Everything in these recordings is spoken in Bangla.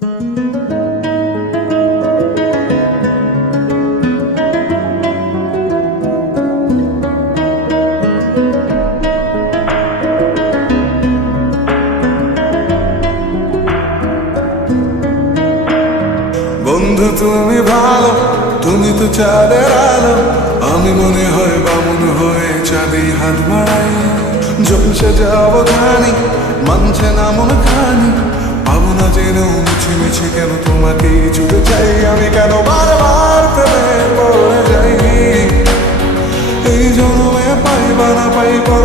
বন্ধু, তুমি ভালো, তুমি তো চাঁদের আলো। আমি মনে হয় বামন হয়ে চাঁদি হাত বাড়াই। জলসে যাব জানি মানছে না মন খানি না জেনেও মিছে মিছে কেন তোমাকে ছুটে চাই? আমি কেন বারবার প্রেমে পড়ে যাই এই জন্মে পাইবা না পাই পর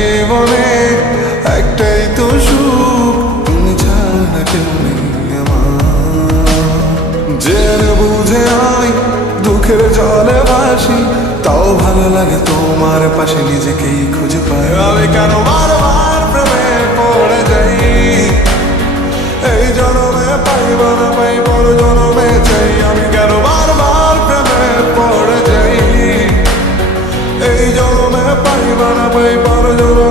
দুঃখের জলে ভাসি, তাও ভালো লাগে তোমার পাশে নিজেকেই খুঁজে পাই। আমি কেন বারবার প্রেমে পড়ে যাই? এই জনমে পাইব না পাই বড় জনমে চাই। আমি কেন বারবার প্রেমে পড়ে যাই? এই জনমে পাইব না পাই বড় জনমে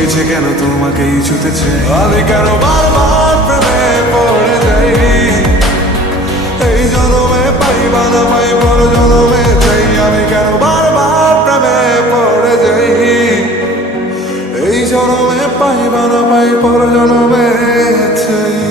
মিছে কেন তোমাকেই ছুটেছে আমি কেন বারবার প্রেমে পড়ে যাই? এই জনমে পাই বাধা পাই, বড় জনমে যাই আমি কেন বারবার প্রেমে পড়ে যাই? এই জনমে পাই বাধা পাই, বড় জনমে চাই।